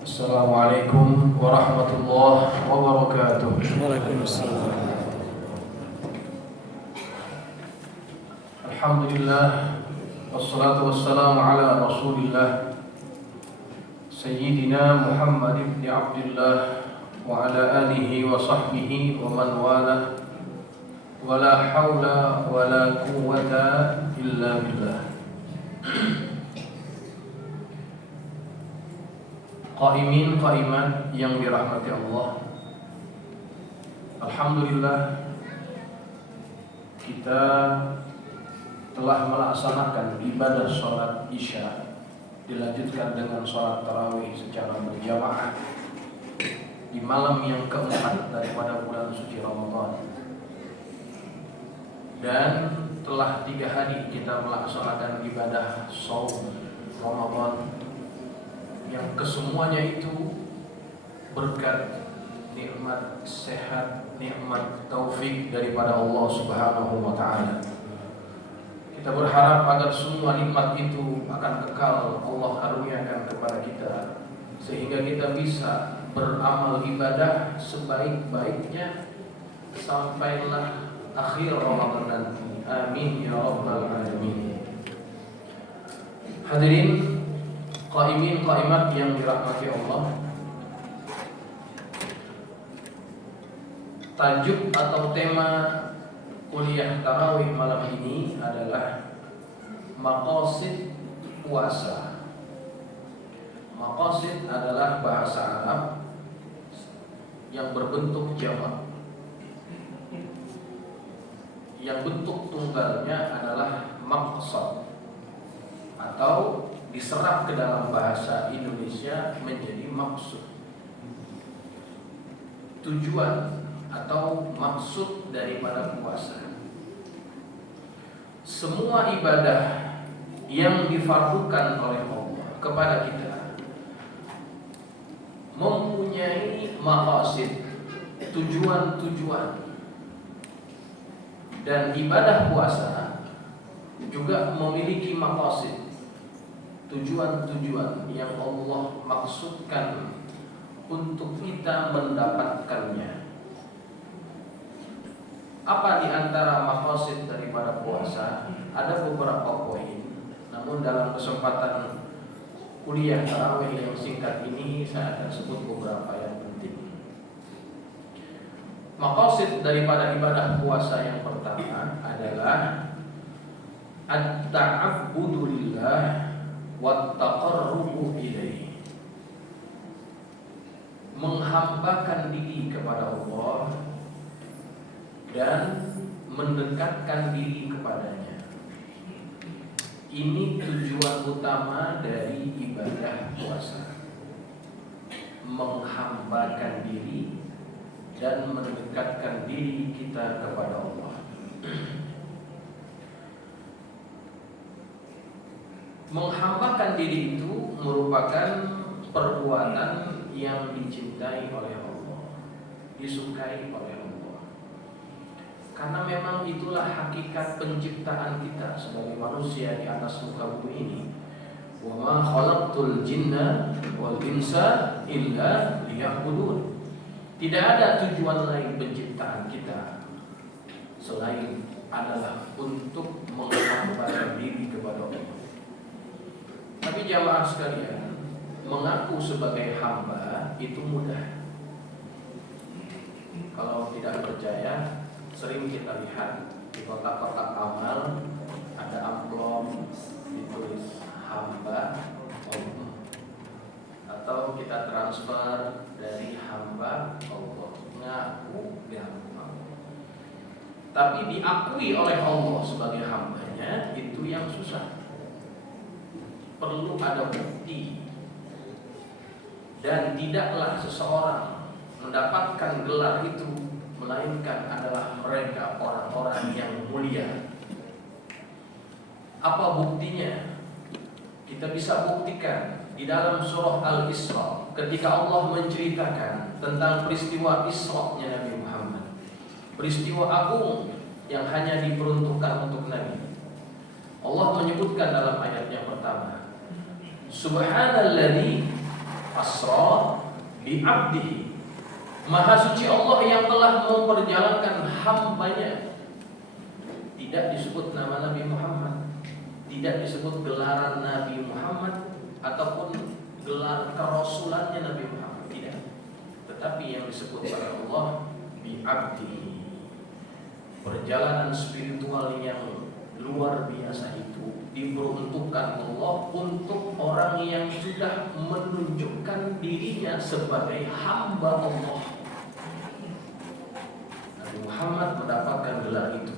Assalamualaikum warahmatullahi wabarakatuh. Waalaikumsalam. Alhamdulillah, wassalatu wassalamu ala rasulillah Sayyidina Muhammad ibn Abdullah wa ala alihi wa sahbihi wa man wala wa la hawla wa la quwwata illa billah. Qaimin qaimat yang dirahmati Allah, alhamdulillah kita telah melaksanakan ibadah sholat isya, dilanjutkan dengan sholat tarawih secara berjamaah di malam yang keempat daripada bulan suci Ramadan. Dan telah 3 hari kita melaksanakan ibadah shaum Ramadan, yang kesemuanya itu berkat nikmat sehat, nikmat taufik daripada Allah Subhanahu wa taala. Kita berharap agar semua nikmat itu akan kekal Allah karuniakan kepada kita, sehingga kita bisa beramal ibadah sebaik-baiknya sampailah akhir Ramadan nanti. Amin ya rabbal alamin. Hadirin qaimin qaimat yang dirahmati Allah, tajuk atau tema kuliah tarawih malam ini adalah maqasid puasa. Maqasid adalah bahasa Arab yang berbentuk jamak, yang bentuk tunggalnya adalah maqsad, atau diserap ke dalam bahasa Indonesia menjadi maksud, tujuan atau maksud daripada puasa. Semua ibadah yang difardukan oleh Allah kepada kita mempunyai maqasid, tujuan-tujuan. Dan ibadah puasa juga memiliki maqasid, tujuan-tujuan yang Allah maksudkan untuk kita mendapatkannya. Apa di antara maqasid daripada puasa? Ada beberapa poin, namun dalam kesempatan kuliah tarawih yang singkat ini saya akan sebut beberapa yang penting. Maqasid daripada ibadah puasa yang pertama adalah at-ta'abbudu lillah wa taqarrubu ilaihi, menghambakan diri kepada Allah dan mendekatkan diri kepadanya. Ini tujuan utama dari ibadah puasa, menghambakan diri dan mendekatkan diri kita kepada Allah. Menghambakan diri itu merupakan perbuatan yang dicintai oleh Allah, disukai oleh Allah. Karena memang itulah hakikat penciptaan kita sebagai manusia di atas muka bumi ini. Wa ma khalaqtul jinna wal insa illa liya'budun. Tidak ada tujuan lain penciptaan kita selain adalah untuk menghambakan diri kepada Allah. Tapi jamaah sekalian, mengaku sebagai hamba itu mudah. Kalau tidak percaya, sering kita lihat di kotak-kotak amal ada amplop ditulis hamba Allah, atau kita transfer dari hamba Allah, ngaku di hamba Allah. Tapi diakui oleh Allah sebagai hambanya itu yang susah. Perlu ada bukti. Dan tidaklah seseorang mendapatkan gelar itu melainkan adalah mereka orang-orang yang mulia. Apa buktinya? Kita bisa buktikan di dalam surah Al-Isra ketika Allah menceritakan tentang peristiwa Isra-nya Nabi Muhammad, peristiwa agung yang hanya diperuntukkan untuk Nabi. Allah menyebutkan dalam ayat yang pertama, Subhanalladzi asra bi abdihi. Maha suci Allah yang telah memperjalankan hambanya. Tidak disebut nama Nabi Muhammad, tidak disebut gelaran Nabi Muhammad ataupun gelar kerasulannya Nabi Muhammad, tidak. Tetapi yang disebut oleh Allah bi abdihi. Perjalanan spiritual yang luar biasa itu diperuntukkan Allah untuk orang yang sudah menunjukkan dirinya sebagai hamba Allah. Nabi Muhammad mendapatkan gelar itu.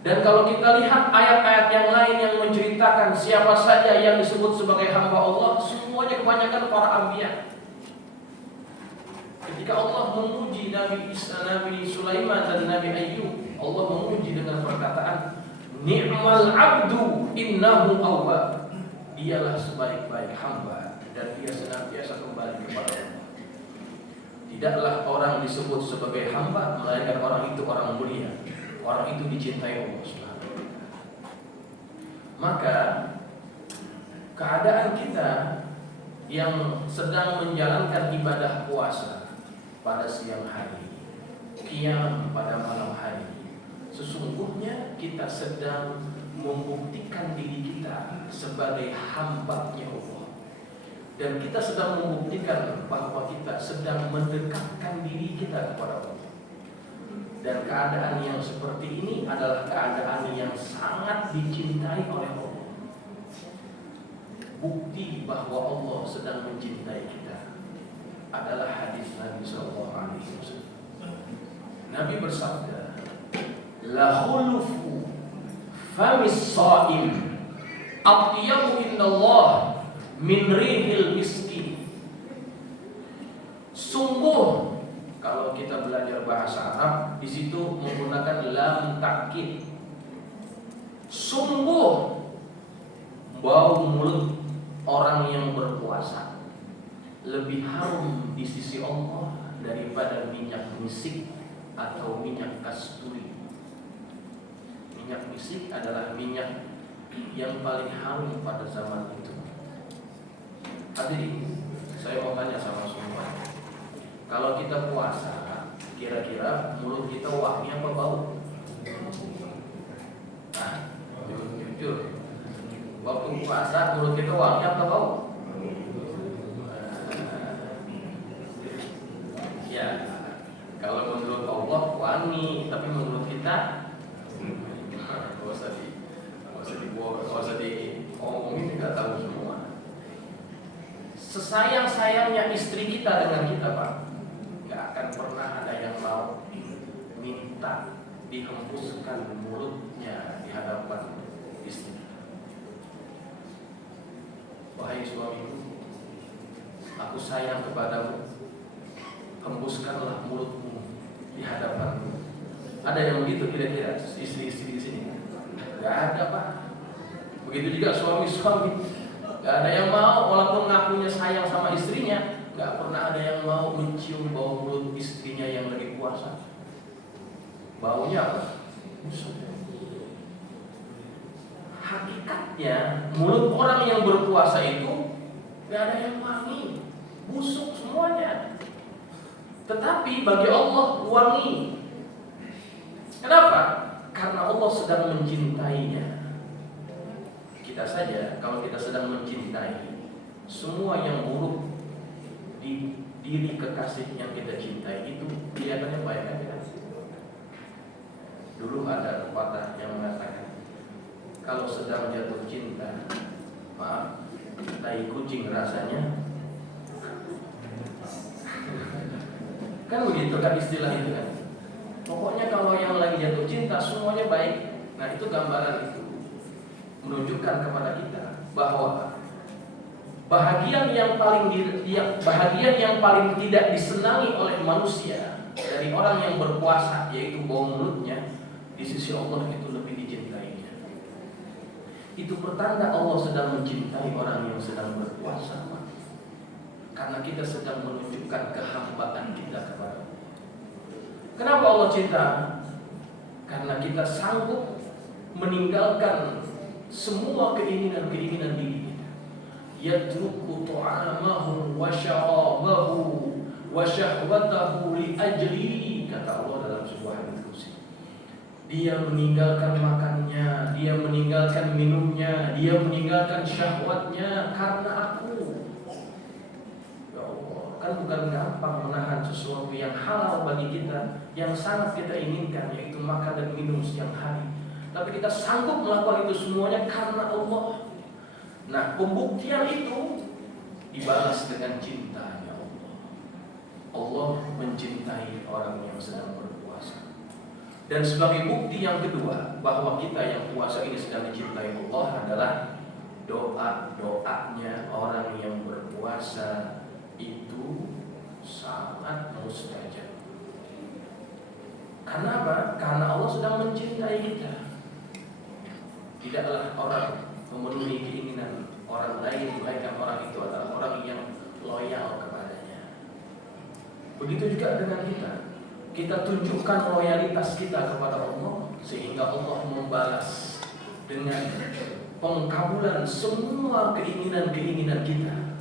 Dan kalau kita lihat ayat-ayat yang lain yang menceritakan siapa saja yang disebut sebagai hamba Allah, semuanya kebanyakan para anbiya. Ketika Allah memuji Nabi Sulaiman dan Nabi Ayyub, Allah memuji dengan perkataan ni'mal abdu innahu awwab. Dialah sebaik-baik hamba dan dia senantiasa kembali kepada Allah. Tidaklah orang disebut sebagai hamba melainkan orang itu orang mulia. Orang itu dicintai Allah Subhanahu wa taala. Maka keadaan kita yang sedang menjalankan ibadah puasa pada siang hari, qiyam pada malam hari, sesungguhnya kita sedang membuktikan diri kita sebagai hamba-Nya Allah. Dan kita sedang membuktikan bahwa kita sedang mendekatkan diri kita kepada Allah. Dan keadaan yang seperti ini adalah keadaan yang sangat dicintai oleh Allah. Bukti bahwa Allah sedang mencintai kita adalah hadis Nabi SAW. Nabi bersabda, la khulufu famis sha'im atyabu indallah min rihil miski. Sungguh, kalau kita belajar bahasa Arab, di situ menggunakan lam takkid. Sungguh bau mulut orang yang berpuasa lebih harum di sisi Allah daripada minyak misik atau minyak kasturi. Minyak misik adalah minyak yang paling harum pada zaman itu. Hadirin, saya mau tanya sama semua. Kalau kita puasa, kira-kira mulut kita wangi apa bau? Nah, jujur. Waktu puasa mulut kita wangi apa bau? Ya, kalau menurut Allah wangi, tapi menurut kita nggak usah diomongin, nggak tahu semua. Sesayang-sayangnya istri kita dengan kita, Pak, nggak akan pernah ada yang mau minta dihembuskan mulutnya di hadapan istri. Wahai suamiku, aku sayang kepadamu, hembuskanlah mulutmu di hadapanku. Ada yang begitu kira-kira istri-istri di sini? Nggak ada, Pak. Begitu juga suami-suami, nggak ada yang mau walaupun ngakunya sayang sama istrinya. Gak pernah ada yang mau mencium bau mulut istrinya yang lagi puasa. Baunya apa? Busuk. Hakikatnya mulut orang yang berpuasa itu gak ada yang wangi, busuk semuanya. Tetapi bagi Allah wangi. Kenapa? Karena Allah sedang mencintainya. Kita saja kalau kita sedang mencintai, semua yang buruk di diri kekasih yang kita cintai itu kelihatannya baik aja. Dulu ada pepatah yang mengatakan, kalau sedang jatuh cinta, maaf, tai kucing rasanya. Kan begitu kan istilah itu kan. Pokoknya kalau yang lagi jatuh cinta semuanya baik. Nah, itu gambaran itu menunjukkan kepada kita bahwa bahagian yang paling tidak disenangi oleh manusia dari orang yang berpuasa, yaitu bau mulutnya, di sisi Allah itu lebih dicintainya. Itu pertanda Allah sedang mencintai orang yang sedang berpuasa, karena kita sedang menunjukkan kehambaan kita kepada Allah. Kenapa Allah cinta? Karena kita sanggup meninggalkan semua keinginan-keinginan diri kita. Yatruku ta'amahu wa wa syahwatahu li ajli, kata Allah dalam sebuah hadis qudsi. Dia meninggalkan makannya, dia meninggalkan minumnya, dia meninggalkan syahwatnya karena aku. Ya Allah, kan bukan gampang menahan sesuatu yang halal bagi kita, yang sangat kita inginkan, yaitu makan dan minum siang hari. Tapi kita sanggup melakukan itu semuanya karena Allah. Nah, pembuktian itu dibalas dengan cintanya Allah. Allah mencintai orang yang sedang berpuasa. Dan sebagai bukti yang kedua bahwa kita yang puasa ini sedang dicintai Allah adalah doa-doanya orang yang berpuasa itu sangat mustajab. Karena apa? Karena Allah sedang mencintai kita. Tidaklah orang memenuhi keinginan orang lain melainkan orang itu adalah orang yang loyal kepadanya. Begitu juga dengan kita. Kita tunjukkan loyalitas kita kepada Allah sehingga Allah membalas dengan pengkabulan semua keinginan-keinginan kita.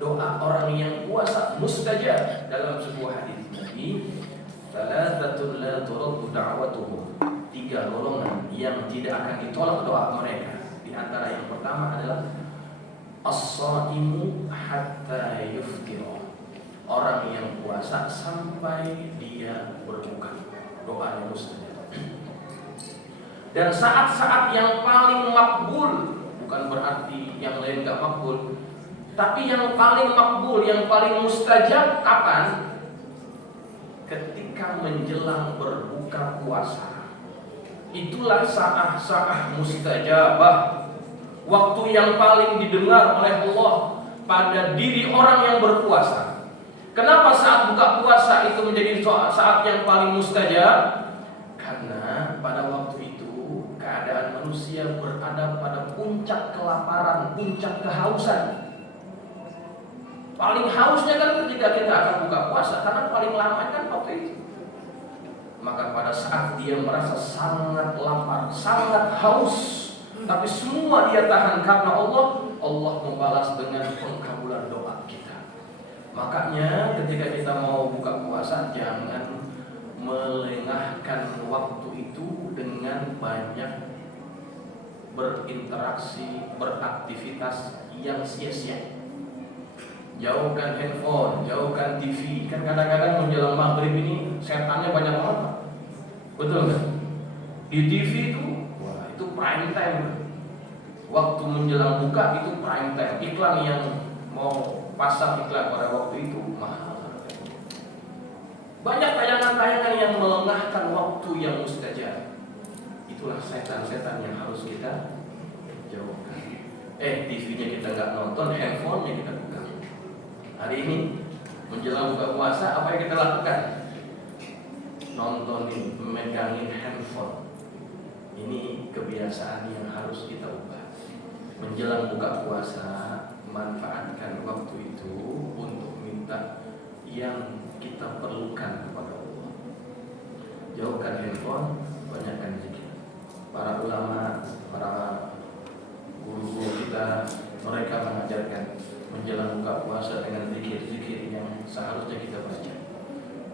Doa orang yang puasa mustajab. Dalam sebuah hadis Nabi, "Thalathatun la turaddu da'watuhum." 3 golongan yang tidak akan ditolak doa mereka. Di antara yang pertama adalah as-shaimu hatta yuftira. Orang yang puasa sampai dia berbuka. Doanya mustajab. Dan saat-saat yang paling makbul, bukan berarti yang lain gak makbul, tapi yang paling makbul, yang paling mustajab kapan? Ketika menjelang berbuka puasa. Itulah saat-saat mustajabah. Waktu yang paling didengar oleh Allah pada diri orang yang berpuasa. Kenapa saat buka puasa itu menjadi saat yang paling mustajab? Karena pada waktu itu keadaan manusia berada pada puncak kelaparan, puncak kehausan. Paling hausnya kan ketika kita akan buka puasa, karena paling lama kan waktu itu. Maka pada saat dia merasa sangat lapar, sangat haus, tapi semua dia tahan karena Allah, Allah membalas dengan pengkabulan doa kita. Makanya ketika kita mau buka puasa, jangan melengahkan waktu itu dengan banyak berinteraksi, beraktivitas yang sia-sia. Jauhkan handphone, jauhkan TV. Kan kadang-kadang menjelang maghrib ini setannya banyak banget, Pak. Betul nggak? Di TV itu, wah itu prime time. Waktu menjelang buka itu prime time. Iklan yang mau pasang iklan pada waktu itu mahal. Banyak tayangan-tayangan yang melengahkan waktu yang mustajab. Itulah setan-setan yang harus kita jauhkan. TV-nya kita nggak nonton, handphone-nya kita pegang. Hari ini menjelang buka puasa, apa yang kita lakukan? Nontonin, megangin handphone. Ini kebiasaan yang harus kita ubah. Menjelang buka puasa, manfaatkan waktu itu untuk minta yang kita perlukan kepada Allah. Jauhkan handphone, banyakkan zikir. Para ulama, para guru kita, mereka mengajarkan menjelang buka puasa dengan zikir-zikir yang seharusnya kita baca.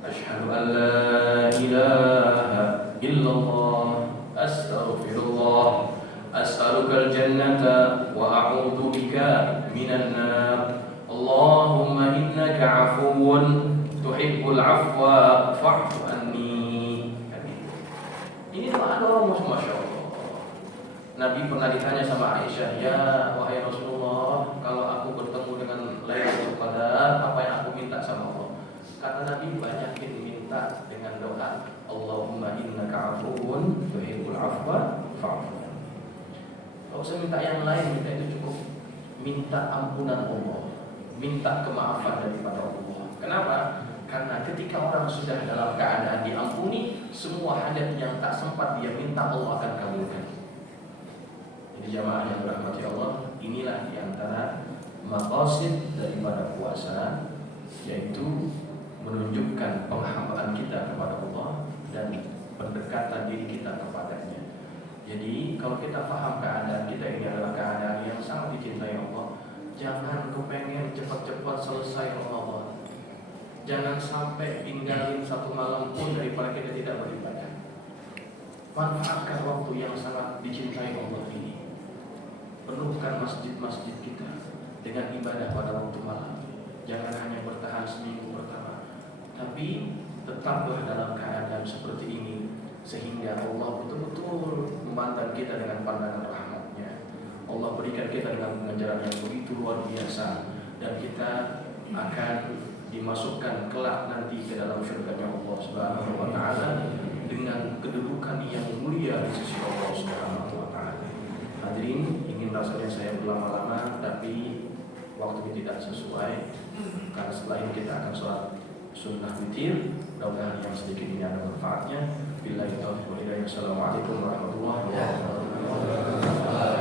Asyhadu an la ilaha illallah, astaghfirullah, as'alukal jannata wa a'udzu bika minan nar. Allahumma innaka 'afuwun tuhibbul 'afwa fa'fu anni. Ini doa Masya Allah. Nabi pernah ditanya sama Aisyah, "Ya wahai Rasulullah, kalau aku bertemu dengan Lailatul Qadar, apa yang aku minta sama Allah?" Kata Nabi, banyakin minta dengan doa, "Allahumma innaka 'afuwun tuhibbul 'afwa fa'fu anni." Kalau saya minta yang lain, minta itu cukup. Minta ampunan Allah, minta kemaafan daripada Allah. Kenapa? Karena ketika orang sudah dalam keadaan diampuni, semua hajat yang tak sempat dia minta Allah akan kabulkan. Jadi jamaah yang dirahmati Allah, inilah diantara maqasid daripada puasa, yaitu menunjukkan penghambaan kita kepada Allah dan pendekatan diri kita kepadanya. Jadi kalau kita paham keadaan kita ini adalah keadaan yang sangat dicintai Allah, jangan kepengen cepat-cepat selesai Ramadan. Jangan sampai tinggalin satu malam pun daripada kita tidak beribadah. Manfaatkan waktu yang sangat dicintai Allah ini. Penuhkan masjid-masjid kita dengan ibadah pada waktu malam. Jangan hanya bertahan seminggu pertama, tapi tetaplah dalam keadaan seperti ini, sehingga Allah betul-betul memandang kita dengan pandangan rahmat-Nya. Allah berikan kita dengan pengajaran yang begitu luar biasa, dan kita akan dimasukkan kelak nanti ke dalam surga-Nya Allah Subhanahu wa taala dengan kedudukan yang mulia di sisi Allah Subhanahu wa taala. Hadirin, ingin rasanya saya berlama-lama, tapi waktu tidak sesuai, karena setelah ini kita akan sholat sunnah witir. Mudah-mudahan yang sedikit ini ada manfaatnya. Billahi taufiq wal hidayah. Assalamualaikum warahmatullahi wabarakatuh.